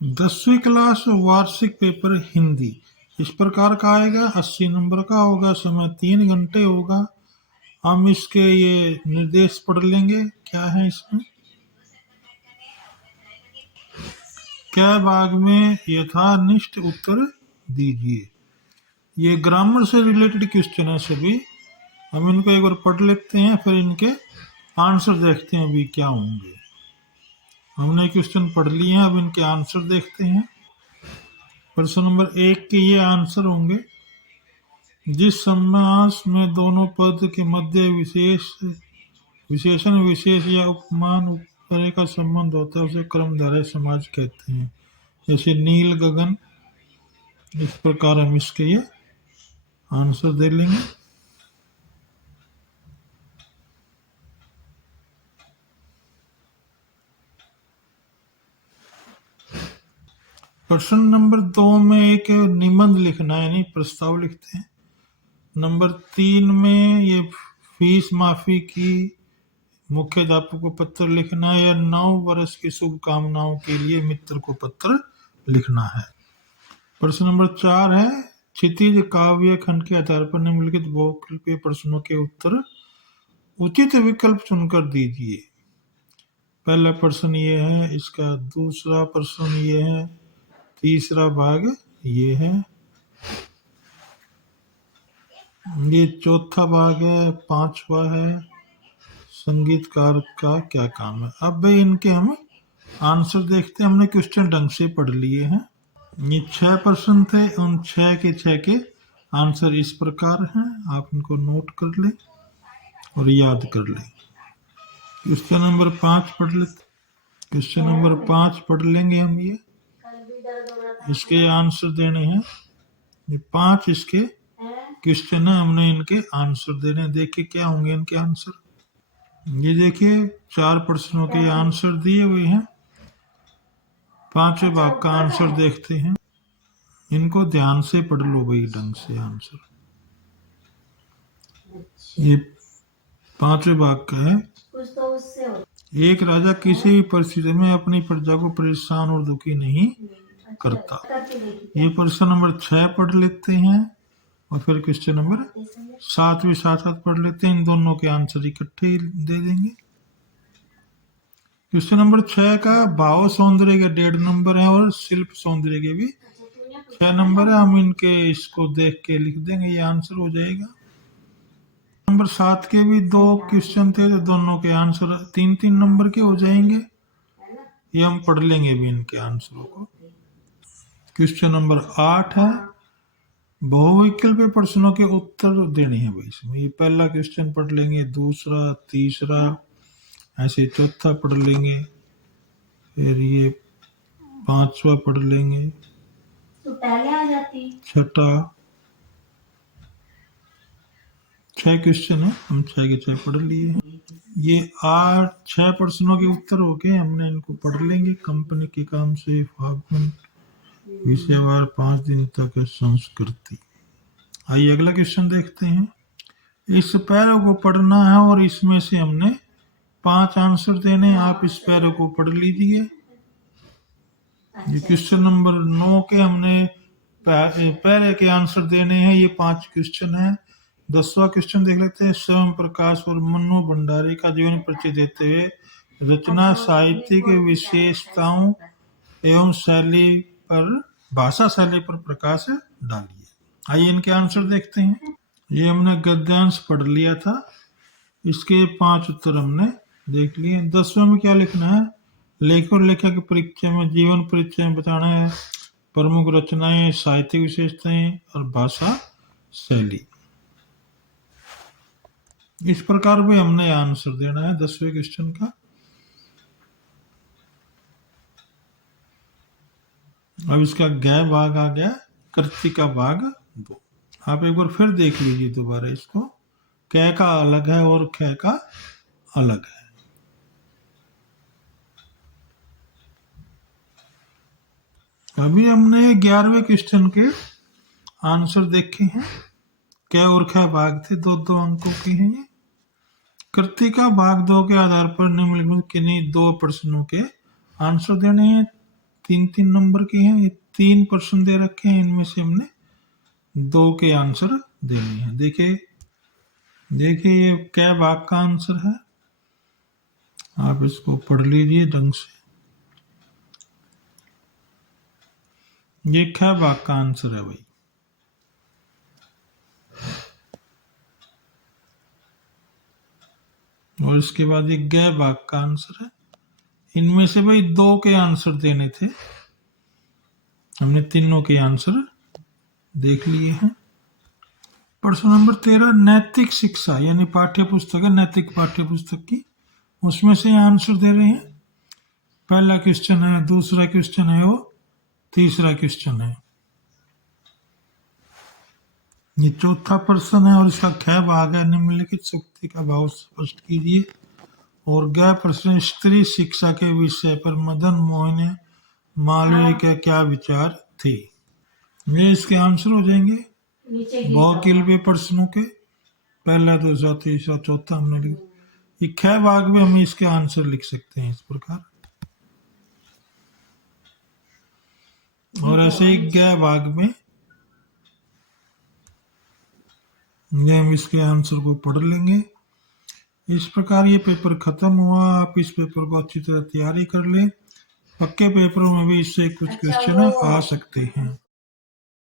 10वीं क्लास वार्षिक पेपर हिंदी इस प्रकार का आएगा। 80 नंबर का होगा। समय 3 घंटे होगा। हम इसके ये निर्देश पढ़ लेंगे। क्या है इसमें? क्या भाग में यथानिष्ठ उत्तर दीजिए। ये ग्रामर से रिलेटेड क्वेश्चन है सभी। हम इनको एक बार पढ़ लेते हैं, फिर इनके आंसर देखते हैं अभी क्या होंगे। हमने क्वेश्चन पढ़ लिए हैं, अब इनके आंसर देखते हैं। प्रश्न नंबर 1 के ये आंसर होंगे। जिस समास में दोनों पद के मध्य विशेषण विशेष या उपमान उपसर्ग का संबंध होता है उसे क्रमधारय समास कहते हैं। जैसे नील गगन। इस प्रकार हम इसके ये आंसर दे लेंगे। प्रश्न नंबर 2 में एक निबंध लिखना है, यानी प्रस्ताव लिखते हैं। नंबर 3 में ये फीस माफी की मुख्याध्यापक को पत्र लिखना है, या 9 वर्ष की शुभकामनाओं के लिए मित्र को पत्र लिखना है। प्रश्न नंबर 4 है क्षितिज काव्य खंड के आधार पर निम्नलिखित बहुविकल्पीय प्रश्नों के उत्तर उचित विकल्प चुनकर दीजिए। पहला प्रश्न ये है, इसका दूसरा प्रश्न ये है, तीसरा भाग ये है, ये चौथा भाग है, पांचवा है संगीतकार का क्या काम है। अब भाई इनके हम आंसर देखते हैं। हमने क्वेश्चन ढंग से पढ़ लिए हैं। ये 6 प्रश्न थे, उन 6 के आंसर इस प्रकार हैं। आप इनको नोट कर लें और याद कर लें। क्वेश्चन नंबर 5 पढ़ लेते। क्वेश्चन नंबर 5 पढ़ लेंगे हम। ये इसके आंसर देने हैं। ये 5 इसके क्वेश्चन है, हमने इनके आंसर देने। देखिए क्या होंगे इनके आंसर। ये देखिए 4 प्रश्नों के आंसर दिए हुए हैं। 5वें भाग का आंसर देखते हैं। इनको ध्यान से पढ़ लो भाई, ढंग से आंसर। ये 5वें भाग का है। एक राजा किसी भी परिस्थिति में अपनी प्रजा को परेशान और दुखी नहीं करता। ये प्रश्न नंबर 6 पढ़ लेते हैं और फिर क्वेश्चन नंबर 7 भी साथ साथ पढ़ लेते हैं। इन दोनों के आंसर इकट्ठे दे देंगे। क्वेश्चन नंबर 6 का भाव सौंदर्य के 1.5 नंबर है और शिल्प सौंदर्य के भी 6 नंबर है। हम इनके इसको देख के लिख देंगे, ये आंसर हो जाएगा। नंबर 7 के भी 2 क्वेश्चन थे, तो दोनों के आंसर 3-3 नंबर के हो जाएंगे। ये हम पढ़ लेंगे भी इनके आंसरों को। क्वेश्चन नंबर 8 है बहुविकल्पीय प्रश्नों के उत्तर देने हैं भाई इसमें। ये पहला क्वेश्चन पढ़ लेंगे, दूसरा, तीसरा, ऐसे चौथा पढ़ लेंगे, फिर ये 5वां पढ़ लेंगे, तो पहले आ जाती, छठा। 6 क्वेश्चन है, हम 6 के 6 पढ़ लिए हैं। ये 6 प्रश्नों के उत्तर हो गए। हमने इनको पढ़ लेंगे। कंपनी के काम से फागुन विषयवार 5 दिन तक संस्कृति। आइए अगला क्वेश्चन देखते हैं। इस पैरा को पढ़ना है और इसमें से हमने 5 आंसर देने। आप इस पैरा को पढ़ लीजिए। ये क्वेश्चन नंबर 9 के हमने पैरे के आंसर देने हैं। ये 5 क्वेश्चन है। 10वां क्वेश्चन देख लेते हैं। स्वयं प्रकाश और मन्नू भंडारी का जीवन परिचय देते हुए रचना साहित्य के विशेषताओं एवं शैली पर, भाषा शैली पर प्रकाश डालिए। आइए इनके आंसर देखते हैं। ये हमने गद्यांश पढ़ लिया था। इसके 5 उत्तर हमने देख लिए। 10वें में क्या लिखना है? लेखक और लेखक के परिचय में जीवन परिचय में बताना है प्रमुख रचनाएं, साहित्यिक विशेषताएं और भाषा शैली। इस प्रकार भी हमने आंसर देना है 10वें क्वेश्चन का। अब इसका गै भाग आ गया, कृतिका भाग 2। आप एक बार फिर देख लीजिए दोबारा इसको। कै का अलग है और ख का अलग है। अभी हमने 11वें क्वेश्चन के आंसर देखे हैं। कै और ख भाग थे, 2-2 अंकों के हैं ये। कृतिका भाग 2 के आधार पर निम्नलिखित किन्हीं 2 प्रश्नों के आंसर देने हैं। तीन तीन नंबर के हैं, ये 3 प्रश्न दे रखे हैं, इनमें से हमने 2 के आंसर देने हैं। देखिए ये क्या भाग का आंसर है, आप इसको पढ़ लीजिए ढंग से। ये क्या भाग का आंसर है भाई, और इसके बाद ये गै भाग का आंसर है। इनमें से भाई 2 के आंसर देने थे, हमने तीनों के आंसर देख लिए हैं। प्रश्न नंबर 13, नैतिक शिक्षा यानी पाठ्य पुस्तक है, नैतिक पाठ्य पुस्तक की, उसमें से आंसर दे रहे हैं। पहला क्वेश्चन है, दूसरा क्वेश्चन है वो, तीसरा क्वेश्चन है, ये चौथा प्रश्न है और इसका ख भाग है, निम्नलिखित शक्ति का भाव स्पष्ट कीजिए। और ग प्रश्न, स्त्री शिक्षा के विषय पर मदन मोहन मालवीय के क्या विचार थे। ये इसके आंसर हो जाएंगे बहुकिल पे प्रश्नों के, पहला दूसरा तीसरा चौथा हमने लिखा। ये ख भाग में हम इसके आंसर लिख सकते हैं इस प्रकार, और ऐसे ही ग भाग में ये हम इसके आंसर को पढ़ लेंगे। इस प्रकार ये पेपर खत्म हुआ। आप इस पेपर को अच्छी तरह तैयारी कर लें, पक्के पेपरों में भी इससे कुछ क्वेश्चन आ सकते हैं।